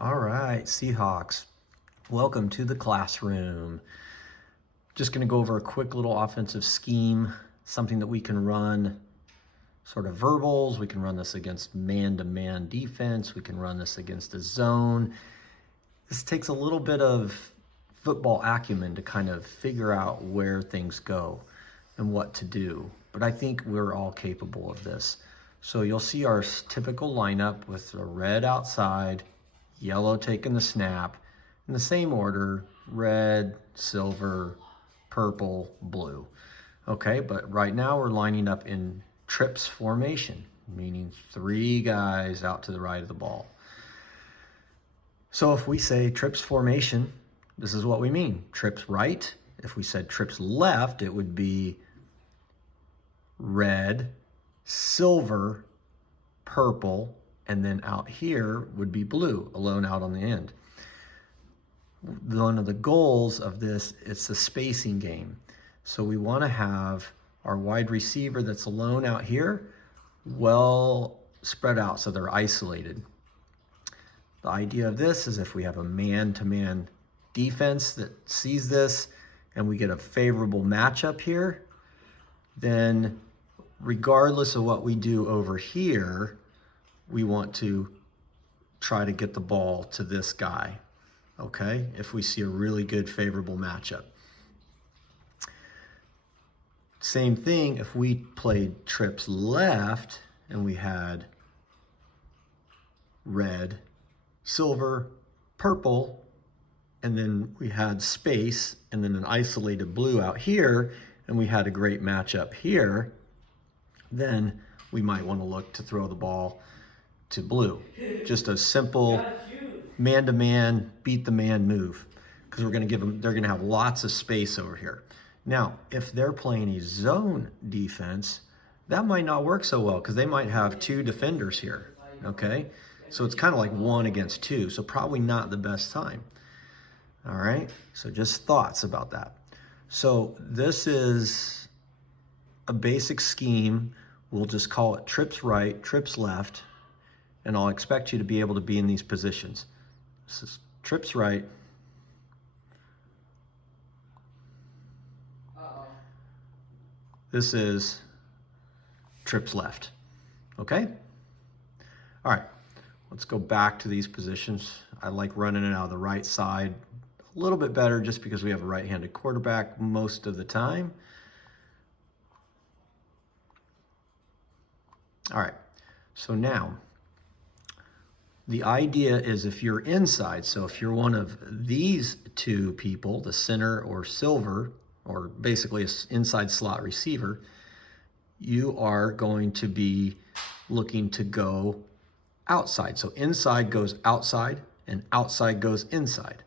All right, Seahawks, welcome to the classroom. Just going to go over a quick little offensive scheme, something that we can run sort of verbals. We can run this against man-to-man defense. We can run this against a zone. This takes a little bit of football acumen to kind of figure out where things go and what to do. But I think we're all capable of this. So you'll see our typical lineup with a red outside, yellow taking the snap, in the same order: red, silver, purple, blue. Okay, but right now we're lining up in trips formation, meaning 3 guys out to the right of the ball. So if we say trips formation, this is what we mean. Trips right. If we said trips left, it would be red, silver, purple, and then out here would be blue, alone out on the end. One of the goals of this, it's a spacing game. So we want to have our wide receiver that's alone out here well spread out so they're isolated. The idea of this is if we have a man-to-man defense that sees this and we get a favorable matchup here, then regardless of what we do over here, we want to try to get the ball to this guy, okay? If we see a really good favorable matchup. Same thing if we played trips left and we had red, silver, purple, and then we had space and then an isolated blue out here, and we had a great matchup here, then we might want to look to throw the ball to blue. Just a simple man-to-man, beat the man move, because we're going to give them, they're going to have lots of space over here. Now, if they're playing a zone defense, that might not work so well because they might have 2 defenders here, okay? So it's kind of like 1 against 2, so probably not the best time. All right, so just thoughts about that. So this is a basic scheme. We'll just call it trips right, trips left, and I'll expect you to be able to be in these positions. This is trips right. This is trips left, okay? All right, let's go back to these positions. I like running it out of the right side a little bit better just because we have a right-handed quarterback most of the time. All right, so now the idea is if you're inside, so if you're one of these 2 people, the center or silver, or basically an inside slot receiver, you are going to be looking to go outside. So inside goes outside and outside goes inside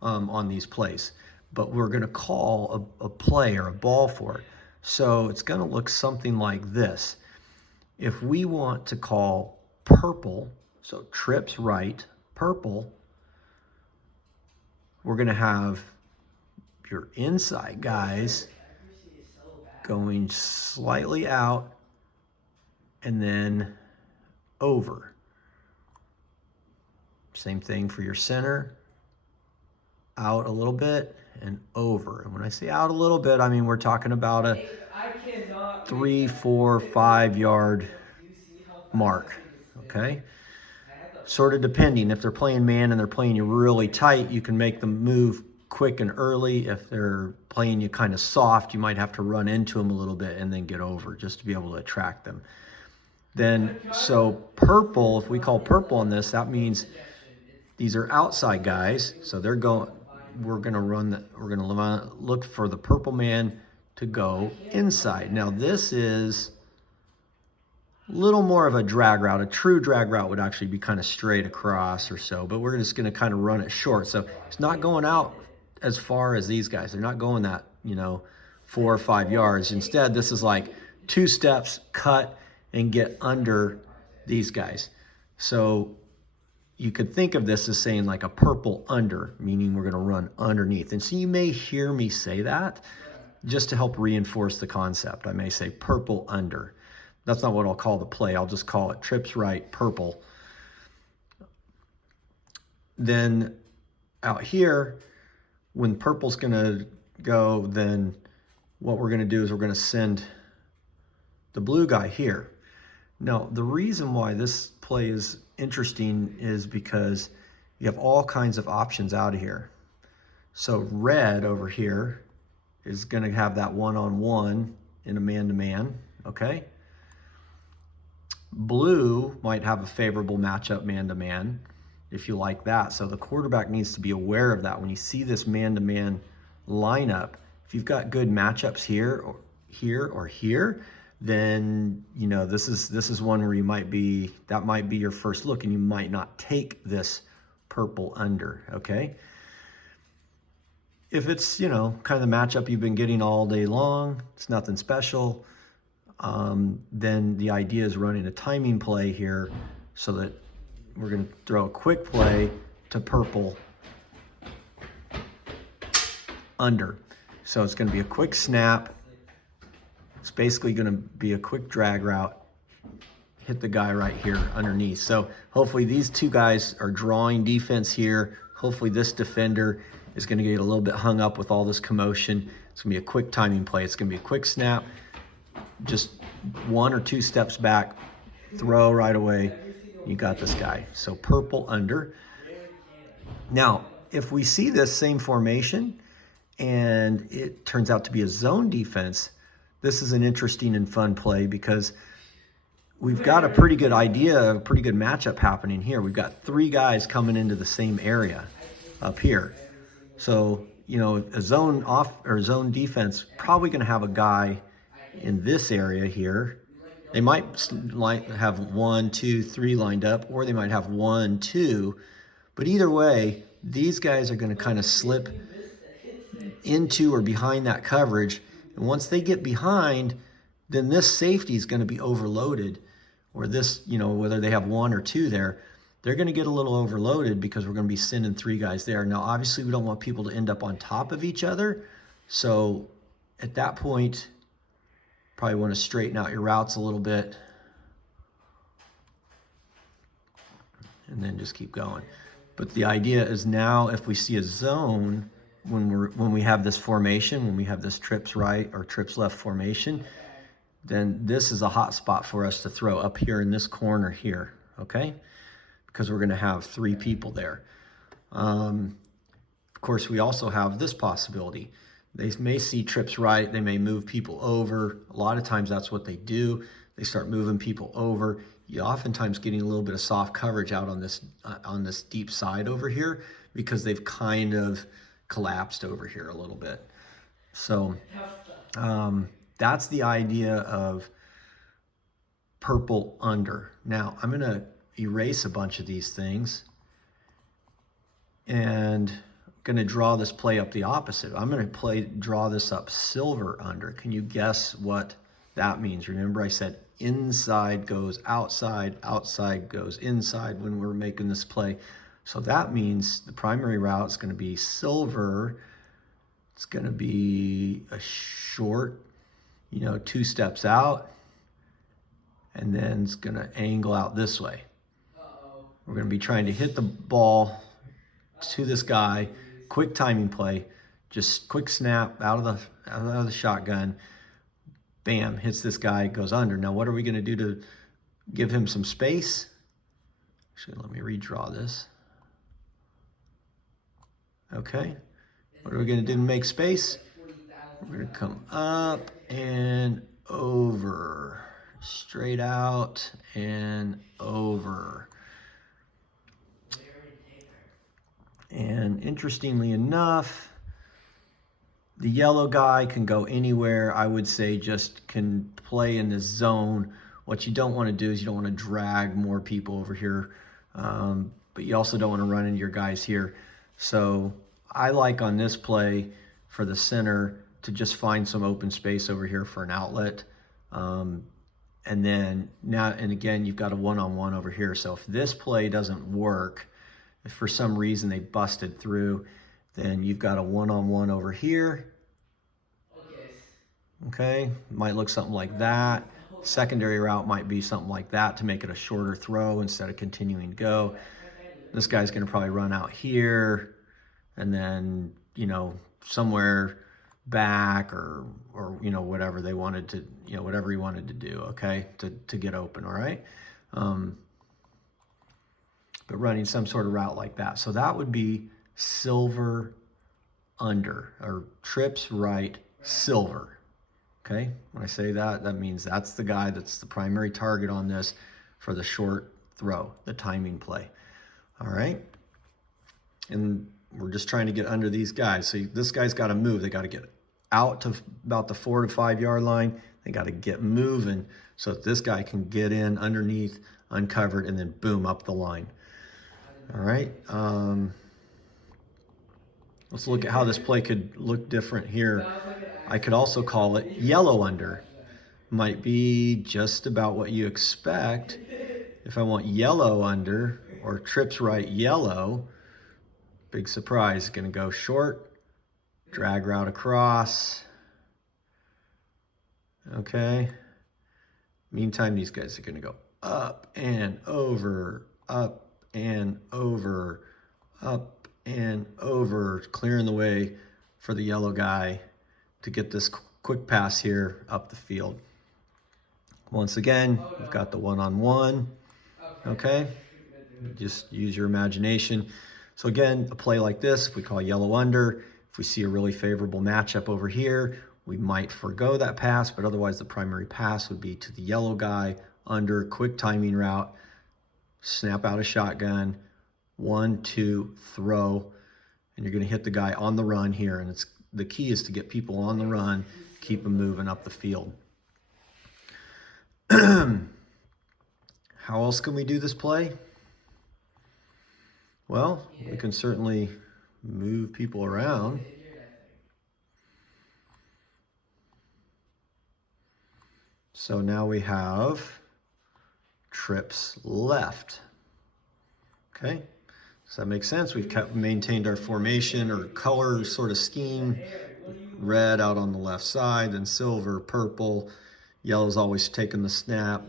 on these plays. But we're going to call a play or a ball for it. So it's going to look something like this. If we want to call purple, so trips right, purple, we're going to have your inside guys going slightly out and then over. Same thing for your center, out a little bit and over. And when I say out a little bit, I mean we're talking about a 3, 4, 5 yard mark, okay? Sort of depending. If they're playing man and they're playing you really tight, you can make them move quick and early. If they're playing you kind of soft, you might have to run into them a little bit and then get over just to be able to attract them. Then, so purple, if we call purple on this, that means these are outside guys. So they're going, we're going to look for the purple man to go inside. Now this is a little more of a drag route. A true drag route would actually be kind of straight across or so, but we're just going to kind of run it short. So it's not going out as far as these guys. They're not going that, 4 or 5 yards. Instead, this is like 2 steps, cut, and get under these guys. So you could think of this as saying like a purple under, meaning we're going to run underneath. And so you may hear me say that just to help reinforce the concept. I may say purple under. That's not what I'll call the play. I'll just call it trips right, purple. then out here, when purple's gonna go, then what we're gonna do is we're gonna send the blue guy here. Now, the reason why this play is interesting is because you have all kinds of options out of here. So red over here is gonna have that one-on-one in a man-to-man, okay? Blue might have a favorable matchup man-to-man if you like that. So the quarterback needs to be aware of that. When you see this man-to-man lineup, if you've got good matchups here or here, then you know this is one where you might be, that might be your first look, and you might not take this purple under, okay? If it's, you know, kind of the matchup you've been getting all day long, it's nothing special, then the idea is running a timing play here so that we're going to throw a quick play to purple under. So it's going to be a quick snap. It's basically going to be a quick drag route, hit the guy right here underneath. So hopefully these two guys are drawing defense here. Hopefully this defender is going to get a little bit hung up with all this commotion. It's going to be a quick timing play. It's going to be a quick snap, just 1 or 2 steps back, throw right away. You got this guy. So purple under. Now, if we see this same formation and it turns out to be a zone defense, this is an interesting and fun play because we've got a pretty good idea, a pretty good matchup happening here. We've got 3 guys coming into the same area up here. So, you know, a zone off or zone defense probably going to have a guy in this area here. They might have 1, 2, 3 lined up, or they might have 1, 2. But either way, these guys are going to kind of slip into or behind that coverage. And once they get behind, then this safety is going to be overloaded, or this, you know, whether they have 1 or 2 there, they're going to get a little overloaded because we're going to be sending 3 guys there. Now, obviously, we don't want people to end up on top of each other. So at that point, probably want to straighten out your routes a little bit and then just keep going. But the idea is now if we see a zone, when we have this formation, when we have this trips right or trips left formation, then this is a hot spot for us to throw up here in this corner here, okay? Because we're going to have 3 people there. Of course, we also have this possibility. They may see trips right. They may move people over. A lot of times that's what they do. They start moving people over. You're oftentimes getting a little bit of soft coverage out on this deep side over here because they've kind of collapsed over here a little bit. So that's the idea of purple under. Now I'm going to erase a bunch of these things and going to draw this play up the opposite. I'm going to draw this up silver under. Can you guess what that means? Remember I said inside goes outside, outside goes inside when we're making this play. So that means the primary route is going to be silver. It's going to be a short, you know, 2 steps out, and then it's going to angle out this way. We're going to be trying to hit the ball to this guy, quick timing play, just quick snap out of the shotgun, bam, hits this guy, goes under. Now what are we going to do to give him some space? Actually, let me redraw this. Okay, what are we going to do to make space? We're going to come up and over, straight out and over. And interestingly enough, the yellow guy can go anywhere. I would say just can play in this zone. What you don't want to do is you don't want to drag more people over here, but you also don't want to run into your guys here. So I like on this play for the center to just find some open space over here for an outlet. And then now, and again, you've got a one-on-one over here. So if this play doesn't work, if for some reason they busted through, then you've got a one-on-one over here. Okay, might look something like that. Secondary route might be something like that to make it a shorter throw instead of continuing to go. This guy's going to probably run out here and then, you know, somewhere back or you know, whatever they wanted to, you know, whatever he wanted to do, okay, to get open, all right? But running some sort of route like that. So that would be silver under, or trips right silver, okay? When I say that, that means that's the guy that's the primary target on this for the short throw, the timing play, all right? And we're just trying to get under these guys. So this guy's got to move. They got to get out to about the 4 to 5 yard line. They got to get moving so that this guy can get in underneath, uncovered, and then boom, up the line. All right. Let's look at how this play could look different here. I could also call it yellow under. Might be just about what you expect. If I want yellow under or trips right yellow, big surprise, going to go short, drag route across. Okay. Meantime, these guys are going to go up and over, up and over, up and over, clearing the way for the yellow guy to get this quick pass here up the field. Once again, we've got the one-on-one, okay? Just use your imagination. So again, a play like this, if we call yellow under, if we see a really favorable matchup over here, we might forego that pass, but otherwise the primary pass would be to the yellow guy under, quick timing route, snap out a shotgun, 1, 2, throw, and you're going to hit the guy on the run here. And it's the key is to get people on the run, keep them moving up the field. How else can we do this play? Well, we can certainly move people around. So now we have trips left. Okay, does that make sense? We've maintained our formation or color sort of scheme. Red out on the left side, then silver, purple. Yellow's always taking the snap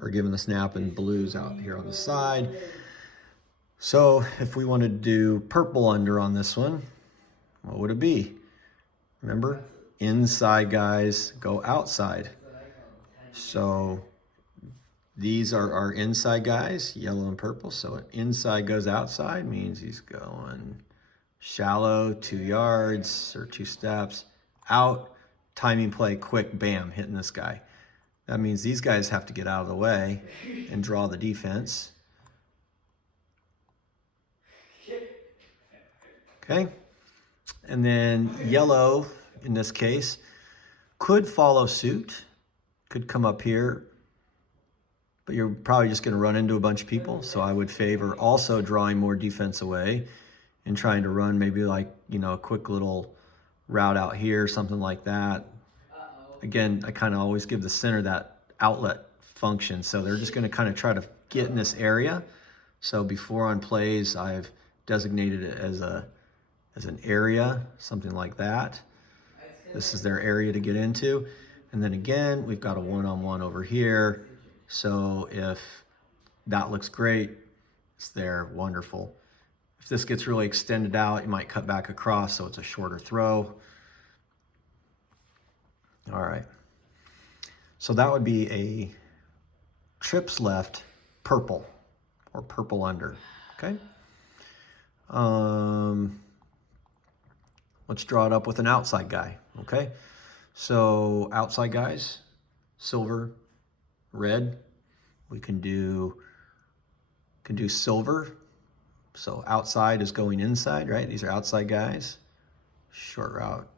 or giving the snap, and blue's out here on the side. So if we wanted to do purple under on this one, what would it be? Remember, inside guys go outside. So these are our inside guys, yellow and purple. So an inside goes outside means he's going shallow, 2 yards or 2 steps, out, timing play, quick, bam, hitting this guy. That means these guys have to get out of the way and draw the defense. Okay, and then yellow, in this case, could follow suit, could come up here, but you're probably just going to run into a bunch of people. So I would favor also drawing more defense away and trying to run maybe like, you know, a quick little route out here, something like that. Again, I kind of always give the center that outlet function. So they're just going to kind of try to get in this area. So before on plays, I've designated it as an area, something like that. This is their area to get into. And then again, we've got a one-on-one over here. So if that looks great, it's there, wonderful. If this gets really extended out, you might cut back across so it's a shorter throw. All right. So that would be a trips left purple or purple under, okay? Let's draw it up with an outside guy, okay? So outside guys, silver, red. We can do silver. So outside is going inside, right? These are outside guys. Short route,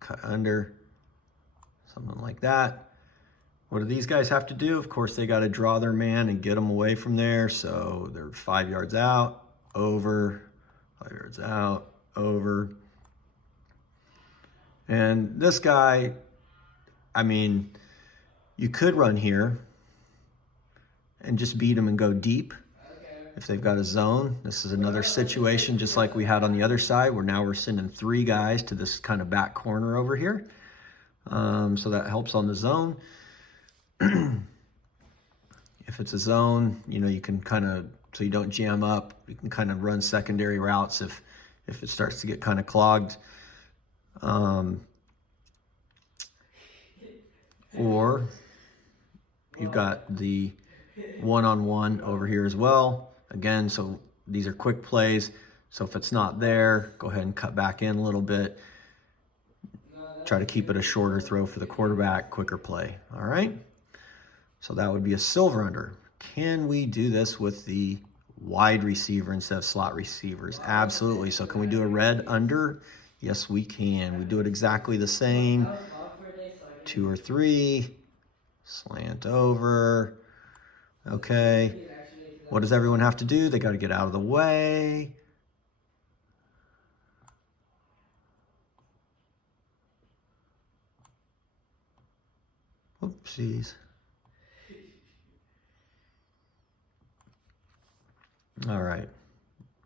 cut under, something like that. What do these guys have to do? Of course, they got to draw their man and get them away from there. So they're 5 yards out, over, 5 yards out, over. And this guy, I mean, you could run here and just beat him and go deep if they've got a zone. This is another situation just like we had on the other side, where now we're sending 3 guys to this kind of back corner over here. So that helps on the zone. If it's a zone, you know, you can kind of so you don't jam up. You can kind of run secondary routes if it starts to get kind of clogged. Or you've got the one-on-one over here as well. Again, so these are quick plays. So if it's not there, go ahead and cut back in a little bit. Try to keep it a shorter throw for the quarterback, quicker play. All right? So that would be a silver under. Can we do this with the wide receiver instead of slot receivers? Absolutely. So can we do a red under? Yes, we can. We do it exactly the same. 2 or 3, slant over. Okay. What does everyone have to do? They got to get out of the way. Oopsies. All right.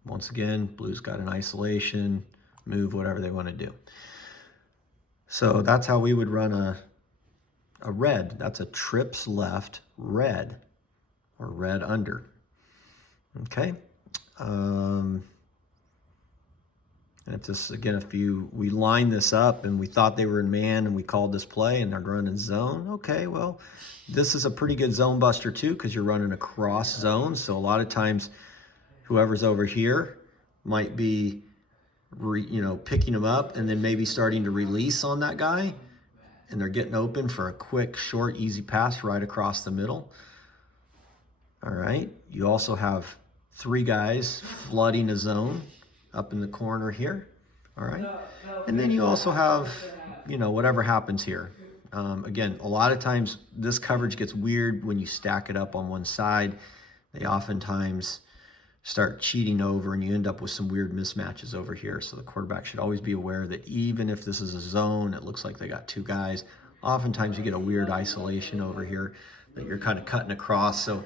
Once again, blue's got an isolation, move, whatever they want to do. So that's how we would run a red. That's a trips left red, or red under. Okay. And if this, again, we line this up and we thought they were in man and we called this play and they're running zone, okay, well, this is a pretty good zone buster too, because you're running across zones. So a lot of times whoever's over here might be, picking them up and then maybe starting to release on that guy, and they're getting open for a quick, short, easy pass right across the middle. All right. You also have 3 guys flooding a zone up in the corner here. All right. And then you also have, whatever happens here. Again, a lot of times this coverage gets weird when you stack it up on one side. They oftentimes start cheating over and you end up with some weird mismatches over here. So the quarterback should always be aware that even if this is a zone, it looks like they got 2 guys. Oftentimes you get a weird isolation over here that you're kind of cutting across. So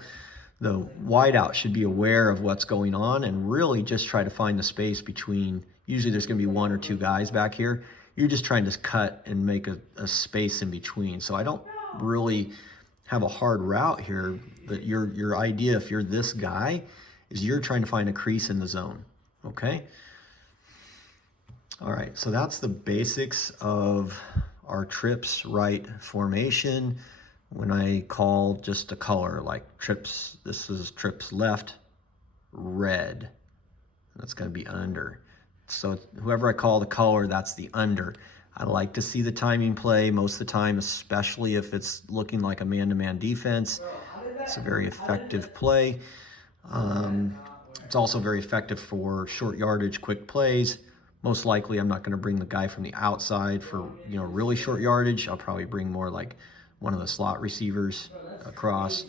the wideout should be aware of what's going on and really just try to find the space between, usually there's going to be 1 or 2 guys back here. You're just trying to cut and make a space in between. So I don't really have a hard route here, but your idea, if you're this guy, is you're trying to find a crease in the zone, okay? All right, so that's the basics of our trips right formation. When I call just a color, like trips, this is trips left, red. That's gonna be under. So whoever I call the color, that's the under. I like to see the timing play most of the time, especially if it's looking like a man-to-man defense. It's a very effective play. It's also very effective for short yardage, quick plays. Most likely, I'm not going to bring the guy from the outside for really short yardage. I'll probably bring more like one of the slot receivers across.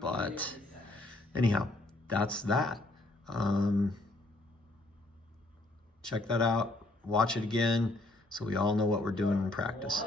But anyhow, that's that. Check that out. Watch it again so we all know what we're doing in practice.